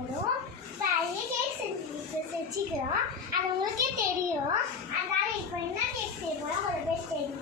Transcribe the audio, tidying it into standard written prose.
போகிறோம். நிறைய கேக் செஞ்சுக்கிறோம். அது உங்களுக்கே தெரியும். அதனால் இப்போ என்ன கேக் செய்ய போகிறோம் ஒரு பேர் தெரியும்.